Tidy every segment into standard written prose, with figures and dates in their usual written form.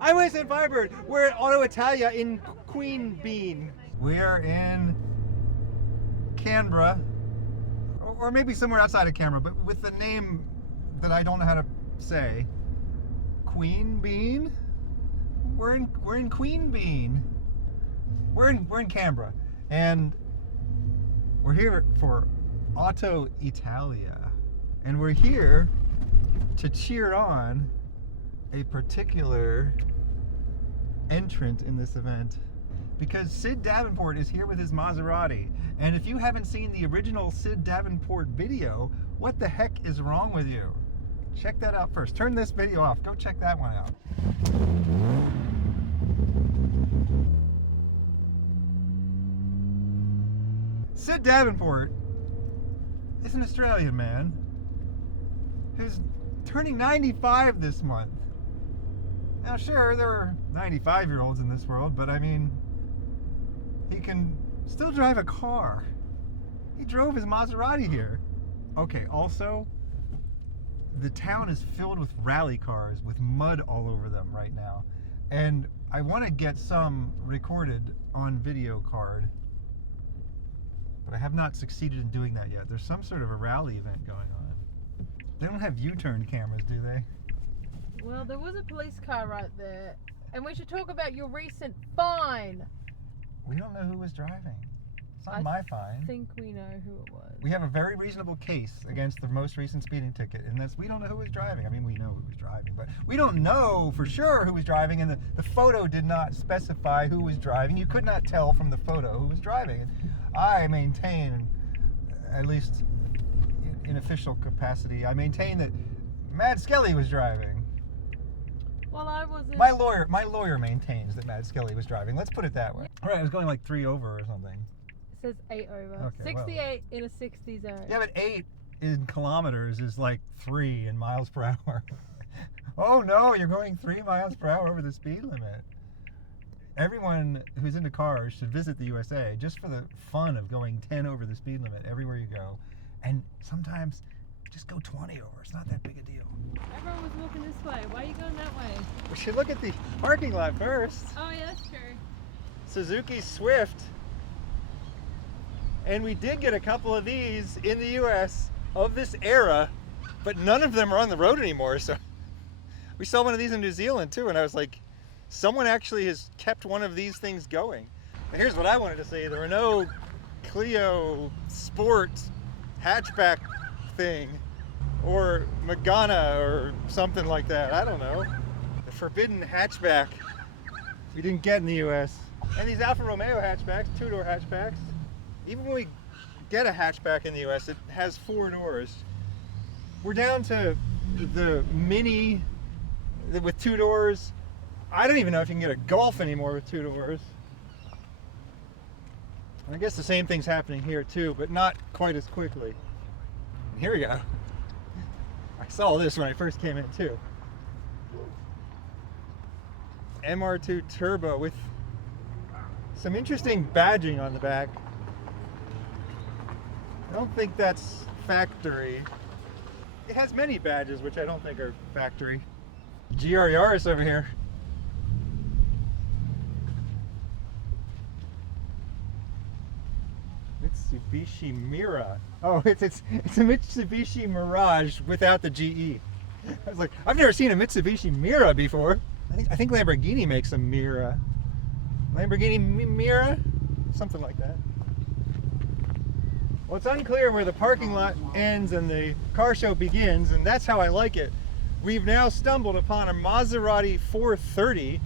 I'm Winston Firebird. We're at Auto Italia in Queanbeyan. We are in Canberra, or maybe somewhere outside of Canberra, but with the name that I don't know how to say. Queanbeyan? We're in Queanbeyan. We're in Canberra, and we're here for Auto Italia, and we're here to cheer on a particular entrant in this event, because Sid Davenport is here with his Maserati. And if you haven't seen the original Sid Davenport video, what the heck is wrong with you? Check that out first. Turn this video off. Go check that one out. Sid Davenport is an Australian man who's turning 95 this month. Now, sure, there are 95-year-olds in this world, but I mean, he can still drive a car. He drove his Maserati here. Okay, also, the town is filled with rally cars with mud all over them right now. And I want to get some recorded on video card, but I have not succeeded in doing that yet. There's some sort of a rally event going on. They don't have U-turn cameras, do they? Well, there was a police car right there. And we should talk about your recent fine. We don't know who was driving. It's not my fine. I think we know who it was. We have a very reasonable case against the most recent speeding ticket, and that's we don't know who was driving. I mean, we know who was driving, but we don't know for sure who was driving, and the photo did not specify who was driving. You could not tell from the photo who was driving. And I maintain, at least in official capacity, I maintain that Mad Skelly was driving. Well, I wasn't. My lawyer maintains that Mad Skelly was driving. Let's put it that way. All right, I was going like 3 over or something. It says 8 over. Okay, 68 in a 60 zone. Yeah, but 8 in kilometers is like 3 in miles per hour. Oh no, you're going 3 miles per hour over the speed limit. Everyone who's into cars should visit the USA just for the fun of going 10 over the speed limit everywhere you go. And sometimes just go 20 over. It's not that big a deal. Everyone was walking this way. Why are you going that way? We should look at the parking lot first. Oh, yeah, that's true. Suzuki Swift. And we did get a couple of these in the US of this era, but none of them are on the road anymore. So we saw one of these in New Zealand too, and I was like, someone actually has kept one of these things going. But here's what I wanted to say. There were no Clio Sport hatchback thing or Magana or something like that. I don't know. The forbidden hatchback we didn't get in the US. And these Alfa Romeo hatchbacks, 2-door hatchbacks, even when we get a hatchback in the US, it has 4 doors. We're down to the Mini with 2 doors. I don't even know if you can get a Golf anymore with 2 doors. I guess the same thing's happening here too, but not quite as quickly. Here we go. I saw this when I first came in too. MR2 Turbo with some interesting badging on the back. I don't think that's factory. It has many badges, which I don't think are factory. GR Yaris over here. Mitsubishi Mira. Oh, it's a Mitsubishi Mirage without the GE. I was like, I've never seen a Mitsubishi Mira before. I think Lamborghini makes a Mira. Lamborghini Mira? Something like that. Well, it's unclear where the parking lot ends and the car show begins, and that's how I like it. We've now stumbled upon a Maserati 430,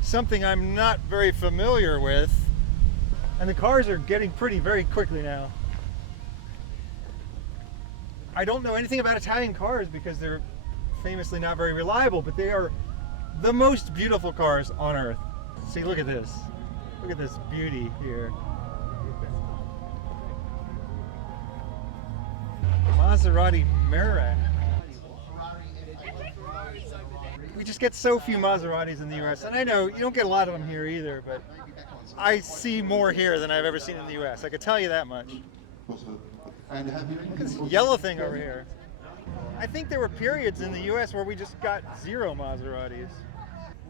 something I'm not very familiar with. And the cars are getting pretty very quickly now. I don't know anything about Italian cars because they're famously not very reliable, but they are the most beautiful cars on earth. See, look at this. Look at this beauty here. Maserati Meran. We just get so few Maseratis in the US, and I know you don't get a lot of them here either, but I see more here than I've ever seen in the US. I can tell you that much. Look at this yellow thing over here. I think there were periods in the US where we just got 0 Maseratis.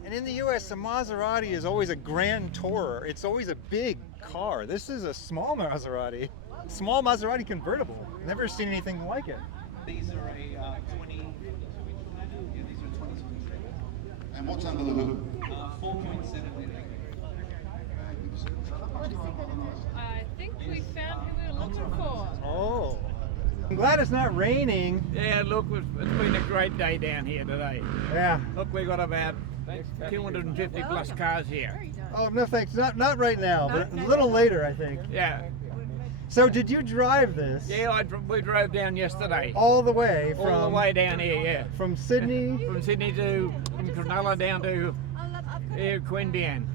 And in the US, a Maserati is always a grand tourer. It's always a big car. This is a small Maserati. Small Maserati convertible. Never seen anything like it. These are a 20. Yeah, these are 20. And what's under the hood? 4.7 liter. I think we found who we were looking for. Oh. I'm glad it's not raining. Yeah, look, it's been a great day down here today. Yeah. Look, we got about 250 plus cars here. Oh, no thanks. Not right now, but a little later, I think. Yeah, So did you drive this? yeah, we drove down yesterday. All the way from All the way down here, yeah. from Sydney. From Sydney from Cronulla down to Queanbeyan.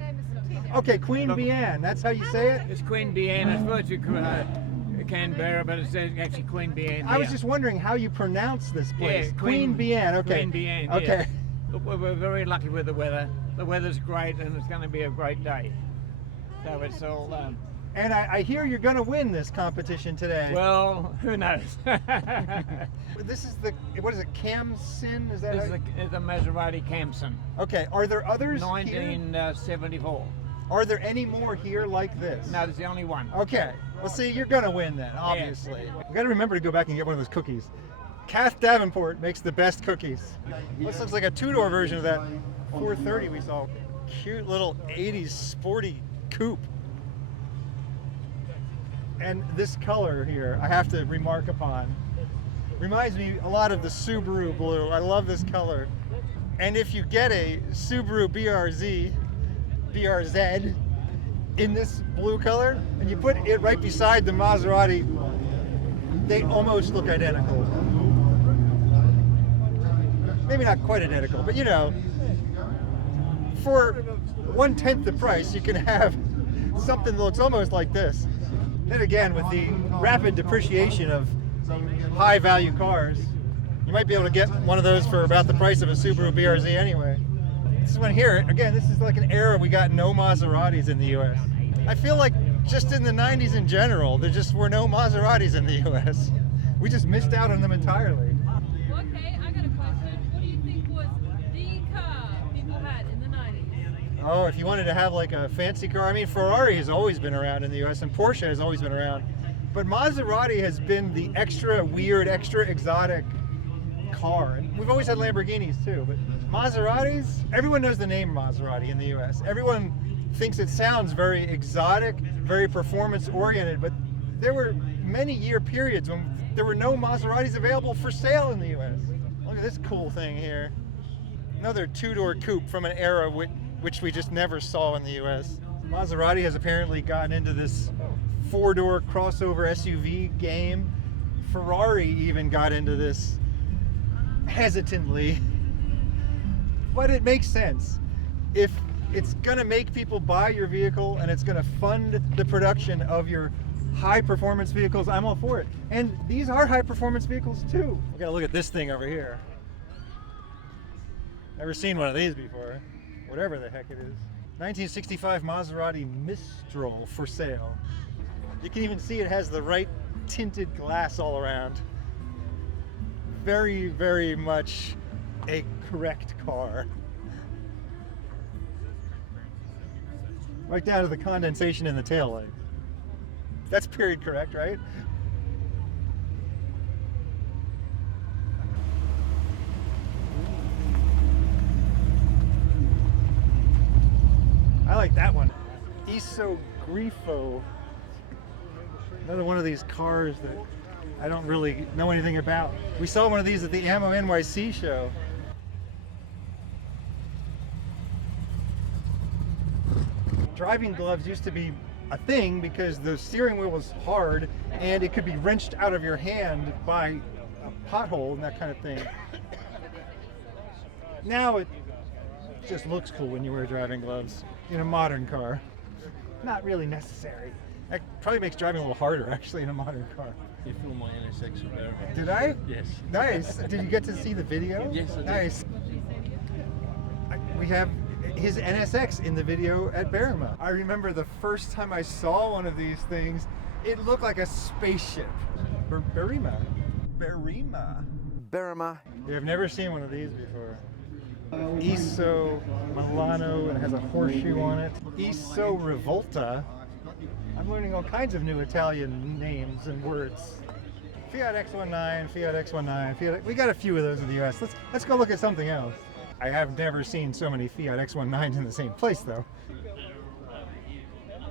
Okay, Queanbeyan. That's how you say it? It's Queanbeyan. It's supposed to be Canberra, but it's actually Queanbeyan. I was just wondering how you pronounce this place. Yeah, Queanbeyan. Okay. Queanbeyan, yeah. Okay. Look, we're very lucky with the weather. The weather's great, and it's going to be a great day. So it's all. And I hear you're going to win this competition today. Well, who knows? This is the, what is it, Camsin? Is that This how- is a Maserati Camson, Okay, are there others here? 1974. Are there any more here like this? No, that's the only one. Okay, well see, you're going to win then, obviously. You got to remember to go back and get one of those cookies. Kath Davenport makes the best cookies. This looks like a two-door version of that 430 we saw. Cute little 80s sporty coupe. And this color here, I have to remark upon, reminds me a lot of the Subaru blue. I love this color. And if you get a Subaru BRZ in this blue color, and you put it right beside the Maserati, they almost look identical. Maybe not quite identical, but you know, for 1/10 the price, you can have something that looks almost like this. Then again, with the rapid depreciation of high value cars, you might be able to get one of those for about the price of a Subaru BRZ anyway. This one here, again, this is like an era we got no Maseratis in the US. I feel like just in the 90s in general, there just were no Maseratis in the US. We just missed out on them entirely. Okay, I got a question. What do you think was the car people had in the 90s? Oh, if you wanted to have like a fancy car, I mean, Ferrari has always been around in the US and Porsche has always been around. But Maserati has been the extra weird, extra exotic car. And we've always had Lamborghinis too, but Maseratis, everyone knows the name Maserati in the US. Everyone thinks it sounds very exotic, very performance oriented, but there were many year periods when there were no Maseratis available for sale in the US. Look at this cool thing here. Another two-door coupe from an era which we just never saw in the US. Maserati has apparently gotten into this four-door crossover SUV game. Ferrari even got into this hesitantly, but it makes sense. If it's gonna make people buy your vehicle and it's gonna fund the production of your high performance vehicles, I'm all for it. And these are high performance vehicles too. We gotta look at this thing over here. Never seen one of these before, whatever the heck it is. 1965 Maserati Mistral for sale. You can even see it has the right tinted glass all around. Very, very much a correct car. Right down to the condensation in the taillight. That's period correct, right? I like that one. Iso Grifo. Another one of these cars that I don't really know anything about. We saw one of these at the Ammo NYC show. Driving gloves used to be a thing because the steering wheel was hard and it could be wrenched out of your hand by a pothole and that kind of thing. Now it just looks cool when you wear driving gloves in a modern car. Not really necessary. That probably makes driving a little harder actually in a modern car. You filmed my NSX from Bergman. Did I? Yes. Nice. Did you get to see the video? Yes, I did. Nice. We have his NSX in the video at Berrima. I remember the first time I saw one of these things, it looked like a spaceship. Berrima. Berrima. Berrima. Yeah, I've never seen one of these before. Iso Milano, and it has a horseshoe on it. Iso Rivolta. I'm learning all kinds of new Italian names and words. Fiat X19, Fiat X19, Fiat. We got a few of those in the U.S. Let's go look at something else. I have never seen so many Fiat X19s in the same place, though.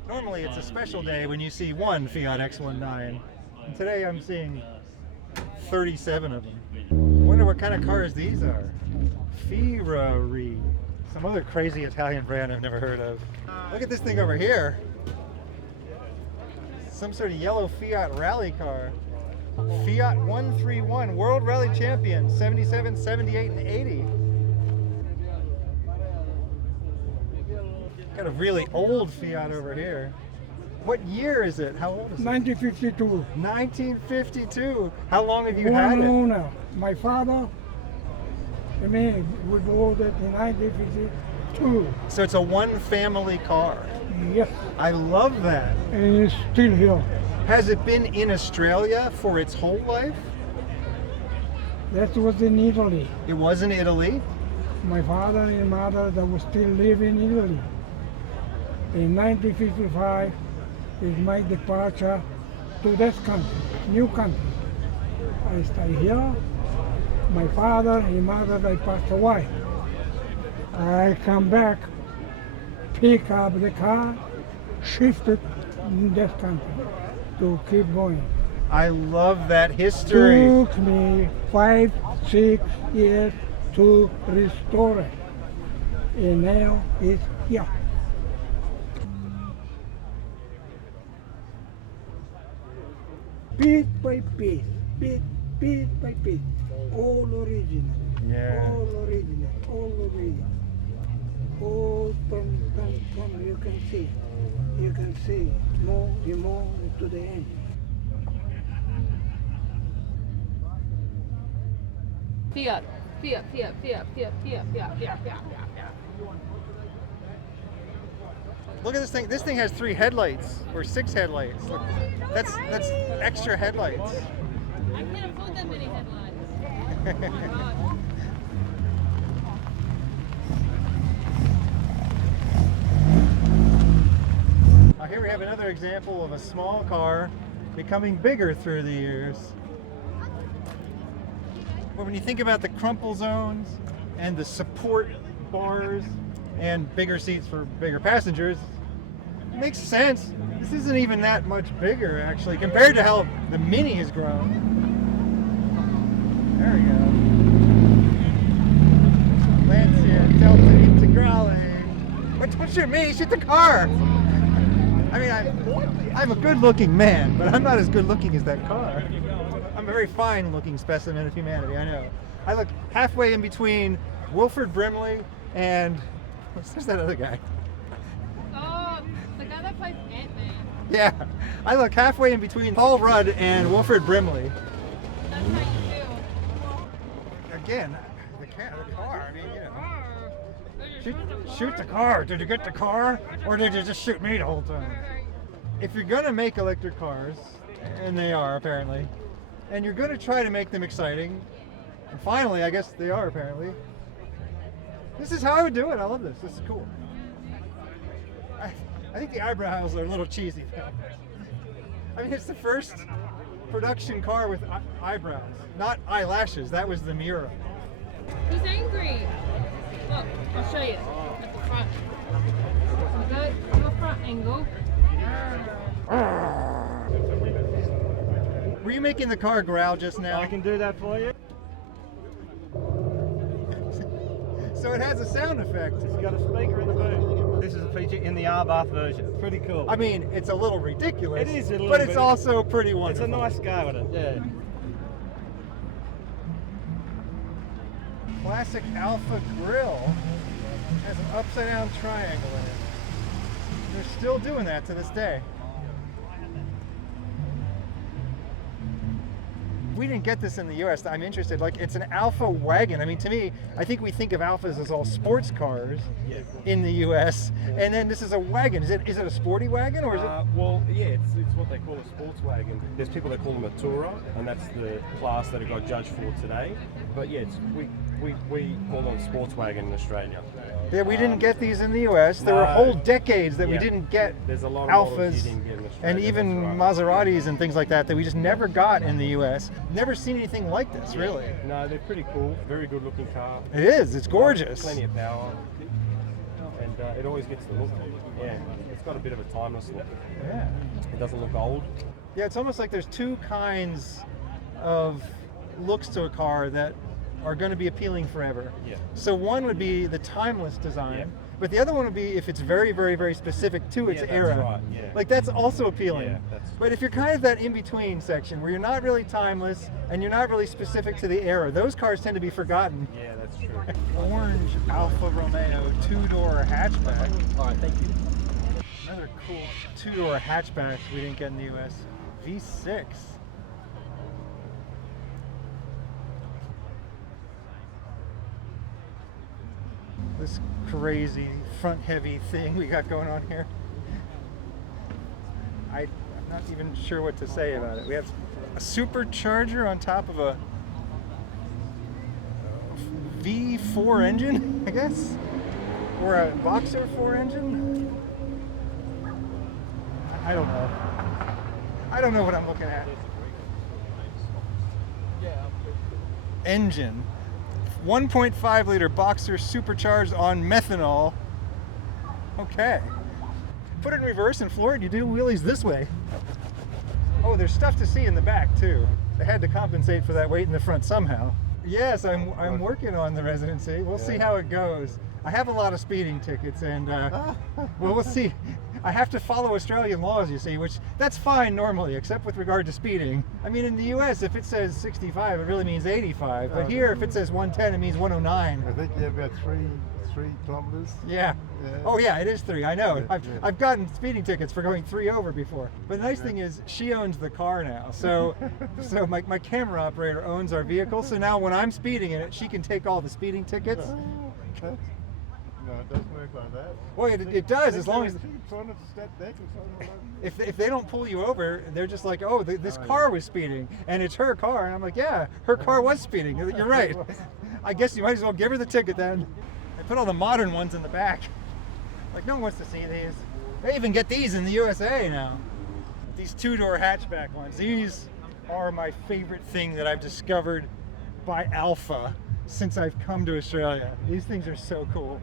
Normally, it's a special day when you see one Fiat X19, and today I'm seeing 37 of them. I wonder what kind of cars these are. Ferrari. Some other crazy Italian brand I've never heard of. Look at this thing over here. Some sort of yellow Fiat rally car. Fiat 131, World Rally Champion, 77, 78, and 80. Got a really old Fiat over here. What year is it? How old is it? 1952. 1952. How long have you had One it? owner. My father, I mean, we bought it in 1952. So it's a one family car. Yes, I love that. and it's still here. Has it been in Australia for its whole life? That was in Italy. It was in Italy. My father and mother that was still living in Italy. In 1955 is my departure to that country, new country. I stay here. My father and mother they passed away. I come back, pick up the car, shift it in that country to keep going. I love that history. Took me 5-6 years to restore it, and now it's here. Piece by piece, piece by piece, all original, Yeah. all original, all original. All from, you can see more and more to the end. Fiat, Fiat, Fiat, Fiat, Fiat, Fiat, Fiat, Fiat, Fiat, Fiat. Look at this thing. This thing has 3 headlights or 6 headlights. Look, that's extra headlights. I can't afford that many headlights. Oh my God. Here we have another example of a small car becoming bigger through the years. But when you think about the crumple zones and the support bars and bigger seats for bigger passengers, it makes sense. This isn't even that much bigger, actually, compared to how the Mini has grown. There we go. Lancia Delta Integrale. But don't shoot me, shoot the car! I mean, I'm a good-looking man, but I'm not as good-looking as that car. I'm a very fine-looking specimen of humanity, I know. I look halfway in between Wilford Brimley and... Who's that other guy? Oh, the guy that plays Ant-Man. Yeah, I look halfway in between Paul Rudd and Wilford Brimley. That's how you feel. Again, the car, I mean, you know. Shoot the car. Did you get the car? Or did you just shoot me the whole time? If you're going to make electric cars, and they are apparently, and you're going to try to make them exciting, and finally, I guess they are apparently, this is how I would do it. I love this. This is cool. I think the eyebrows are a little cheesy though. I mean, it's the first production car with eyebrows, not eyelashes. That was the Miura. He's angry. Look, I'll show you at the front. So go to the front angle. Were you making the car growl just now? I can do that for you. So it has a sound effect. It's got a speaker in the boot. This is a feature in the R-Bath version. Pretty cool. I mean, it's a little ridiculous. It is a little but it's bit. also pretty It's wonderful. a nice car with it, yeah. Classic Alpha Grill has an upside down triangle in it. They're still doing that to this day. we didn't get this in the U.S., I'm interested. Like, it's an Alfa wagon. I mean, to me, I think we think of Alfas as all sports cars in the U.S., and then this is a wagon. Is it a sporty wagon, or is it? Well, yeah, it's what they call a sports wagon. There's people that call them a tourer, and that's the class that it got judged for today. But yeah, we call them sports wagon in Australia. Yeah, we didn't get these in the U.S. There were whole decades that we didn't get There's a lot of Alfas models you didn't get in Australia, and even Maseratis and things like that we just never got in the U.S. Never seen anything like this, really. No, they're pretty cool. Very good looking car. It is. It's gorgeous. Plenty of power. And it always gets the look. Yeah, it's got a bit of a timeless look. Yeah. It doesn't look old. Yeah, it's almost like there's two kinds of looks to a car that are going to be appealing forever. Yeah. So one would be the timeless design, Yeah. but the other one would be if it's very, very, very specific to its Yeah, that's era. right, yeah. Like, that's also appealing. Yeah, that's- But if you're kind of that in-between section where you're not really timeless and you're not really specific to the era, those cars tend to be forgotten. Yeah, that's true. Orange Alfa Romeo two-door hatchback. All right, thank you. Another cool two-door hatchback we didn't get in the US. V6. This crazy front-heavy thing we got going on here. I'm not even sure what to say about it. We have a supercharger on top of a V4 engine, I guess? Or a Boxer 4 engine? I don't know. I don't know what I'm looking at. Engine. 1.5 liter Boxer supercharged on methanol. Okay. Put it in reverse and floor it, you do wheelies this way. Oh, there's stuff to see in the back too. They had to compensate for that weight in the front somehow. Yes, I'm working on the residency. We'll see how it goes. I have a lot of speeding tickets, and well, we'll see. I have to follow Australian laws, you see, which that's fine normally, except with regard to speeding. I mean, in the U.S., if it says 65, it really means 85. But here, if it says 110, it means 109. I think you have about three kilometers. Yeah. Oh yeah, it is 3. I know. I've gotten speeding tickets for going 3 over before. But the nice thing is, she owns the car now. So my camera operator owns our vehicle. So now when I'm speeding in it, she can take all the speeding tickets. Okay. No, it doesn't work like that. Well, it does, as long as Try not to step back or something like that. if they don't pull you over, they're just like, oh, this car was speeding, and it's her car. And I'm like, yeah, her car was speeding. You're right. I guess you might as well give her the ticket then. They put all the modern ones in the back. Like, no one wants to see these. They even get these in the USA now. These two-door hatchback ones. These are my favorite thing that I've discovered by Alfa since I've come to Australia. These things are so cool.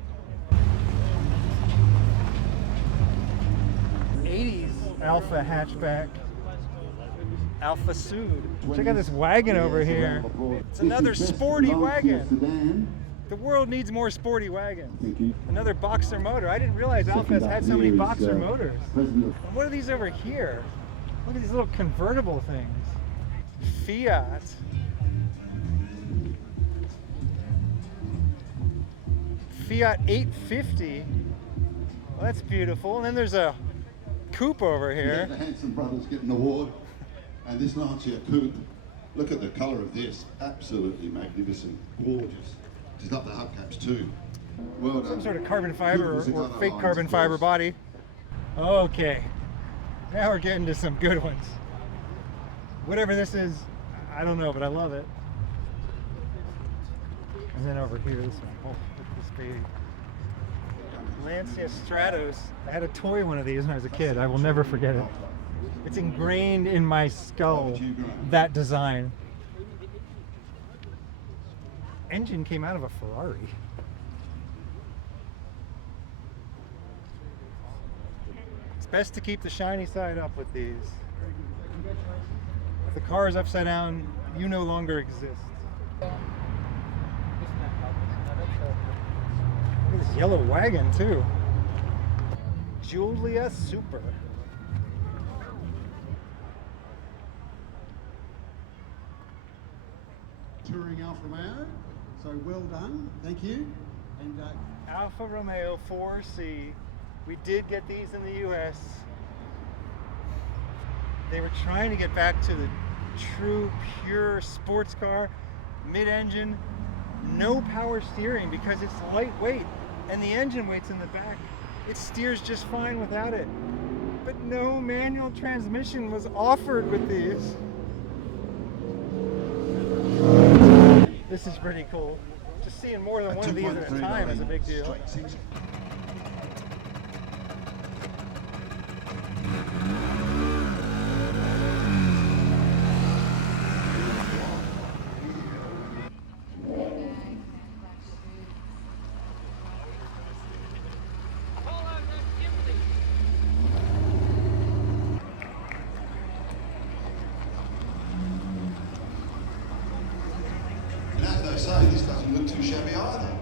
80s Alfa hatchback. Alfa Sud. Check out this wagon over here. It's another sporty wagon. The world needs more sporty wagons. Another Boxer motor. I didn't realize Alfa's had so many Boxer motors. What are these over here? Look at these little convertible things. Fiat. Fiat 850. Well, that's beautiful. And then there's a coupe over here. The Hanson brothers get an award, and this Lancia coupe. Look at the colour of this. Absolutely magnificent, gorgeous. She's got the hubcaps too. Well done. Some sort of carbon fiber Good or Zagato fake lines, carbon of fiber course. body. Okay, now we're getting to some good ones. Whatever this is, I don't know, but I love it. And then over here, this one. Oh, look at this baby. Lancia Stratos. I had a toy one of these when I was a kid. I will never forget it. It's ingrained in my skull, that design. Engine came out of a Ferrari. It's best to keep the shiny side up with these. If the car is upside down, you no longer exist. Look at this yellow wagon too. Julia Super. Touring Alfa Romeo, so well done, thank you. And Alfa Romeo 4C. We did get these in the US. They were trying to get back to the true, pure sports car, mid-engine, no power steering because it's lightweight and the engine weight's in the back. It steers just fine without it. But no manual transmission was offered with these. This is pretty cool. Just seeing more than one of these at a time is a big deal. And as they say, this doesn't look too shabby either.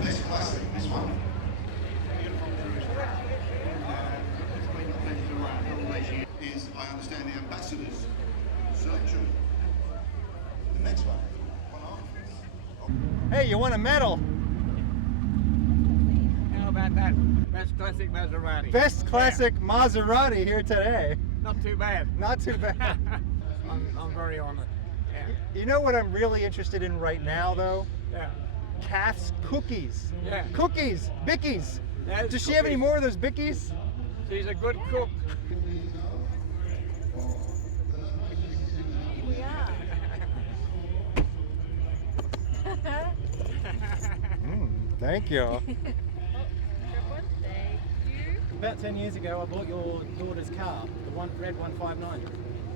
This classic, this one. Is, I understand, the ambassador's surgery. The next one after. Hey, you want a medal? How about that? Best classic Maserati. Best classic Maserati here today. Not too bad. Not too bad. I'm very honoured. Yeah. You know what I'm really interested in right now, though? Yeah. Kath's cookies. Yeah. Cookies, Bickies. Yeah, Does she have any more of those Bickies? She's a good cook. Thank you. About 10 years ago, I bought your daughter's car, the red 159.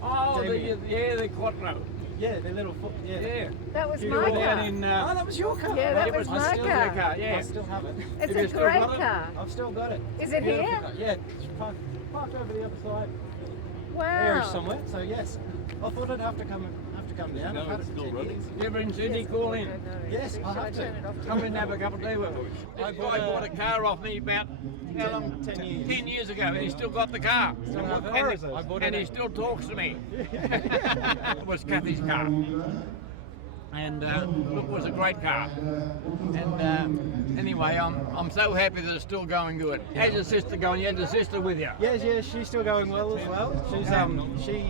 Oh, Damien. the Quattro. Yeah, the little foot. Yeah. Yeah. That was You my were down car. in, Oh, that was your car. Yeah, that it was was my still car. your car, yeah. I still have it. It's Have you a still great got it? car. I've still got it. Is it Beautiful here? car. Yeah, it's parked over the other side. Wow. There somewhere. So yes, I thought I'd have to come down. I've had it for 10 years. You ever in Sydney, call in. Yes, I have to. Come in and have a cup of tea with us. This guy bought a car off me about how long? 10 years. 10 years ago, and he still got the car. have it. car is this? I bought And it. he still talks to me. It was Kathy's car. And look, it was a great car. And anyway, I'm so happy that it's still going good. How's your sister going? You had your sister with you? Yeah, she's still going well as well. She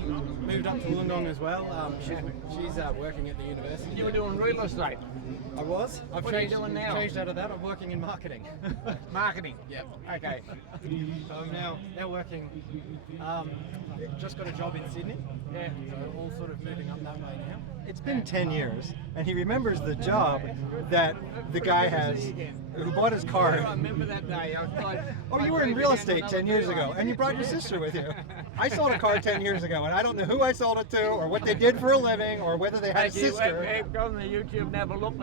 moved up to Wollongong as well. She's working at the university. You were doing real estate. I was. I've What are you changed, doing now? changed out of that. I'm working in marketing. Marketing. Yep. Okay. So I'm now working. Just got a job in Sydney. Yeah. So all sort of moving up that way now. It's been 10 years, and he remembers the job that the guy has who bought his I car. remember that day. Oh, you were in real estate 10 years ago, and you brought your sister with you. I sold a car 10 years ago, and I don't know who I sold it to, or what they did for a living, or whether they had a sister. Go on the YouTube and have a look.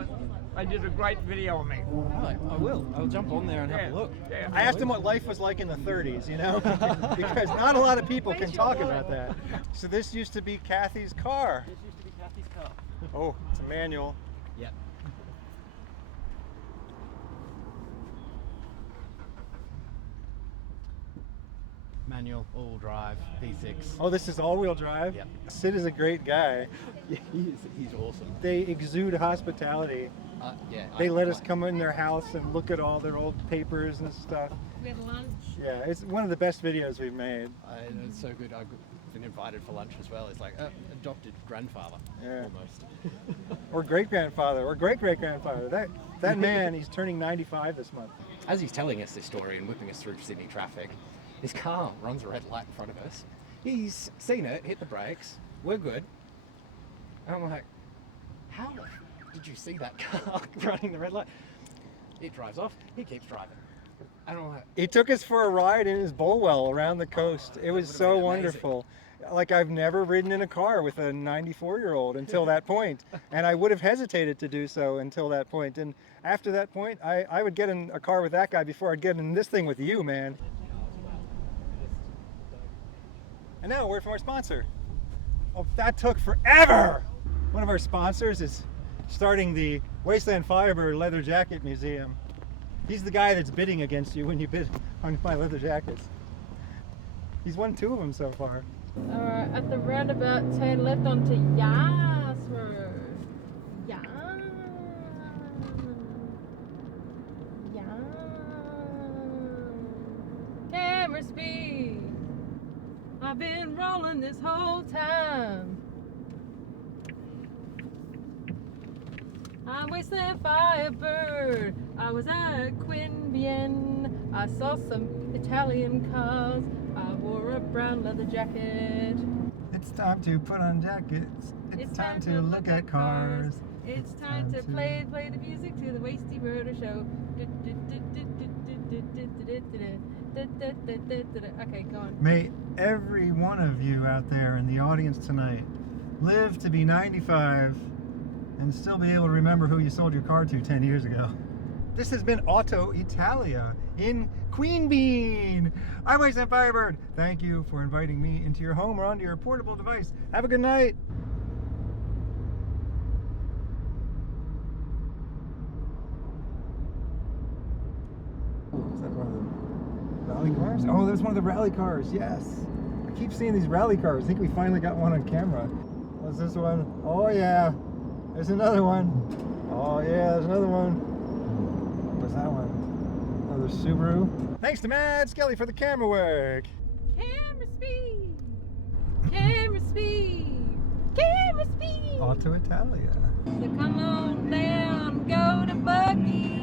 They did a great video on me. Right, I will. I'll jump on there and have a look. Yeah. I asked him what life was like in the 30s, you know, because not a lot of people can talk about that. So this used to be Kathy's car. This used to be Kathy's car. Oh, it's a manual. Yep. Manual, all drive, V6. Oh, this is all-wheel drive? Yep. Sid is a great guy. Yeah, he's awesome. They exude hospitality. Yeah. They let us come in their house and look at all their old papers and stuff. We had lunch. Yeah, it's one of the best videos we've made. It's so good. I've been invited for lunch as well. It's like adopted grandfather, Yeah. almost. Or great-grandfather, or great-great-grandfather. That man, he's turning 95 this month. As he's telling us this story and whipping us through Sydney traffic, his car runs a red light in front of us. He's seen it, hit the brakes, we're good. And I'm like, how did you see that car running the red light? It drives off, he keeps driving. And I'm like, He took us for a ride in his Bullwell around the coast. It was would've so been amazing. wonderful. Like, I've never ridden in a car with a 94-year-old until that point, and I would have hesitated to do so until that point. And after that point, I would get in a car with that guy before I'd get in this thing with you, man. And now a word from our sponsor. Oh, that took forever! One of our sponsors is starting the Wasteland Firebird Leather Jacket Museum. He's the guy that's bidding against you when you bid on my leather jackets. He's won 2 of them so far. Alright, at the roundabout, turn left onto Yas Road. Yas. Yas. Camera speed. I've been rolling this whole time. I'm Wasteland Firebird. I was at Queanbeyan. I saw some Italian cars. I wore a brown leather jacket. It's time to put on jackets. It's time to look at cars. It's time to play the music to the Wasty Birder show. Okay, go on. May every one of you out there in the audience tonight live to be 95 and still be able to remember who you sold your car to 10 years ago. This has been Auto Italia in Queanbeyan. I'm Wasteland Firebird. Thank you for inviting me into your home or onto your portable device. Have a good night. Is that one of the rally cars? Oh, there's one of the rally cars, yes. I keep seeing these rally cars. I think we finally got one on camera. What's this one? Oh yeah, there's another one. Oh yeah, there's another one. What's that one? Another Subaru. Thanks to Mad Skelly for the camera work. Camera speed! Camera speed! Camera speed! Auto Italia. So come on down, go to Bucky.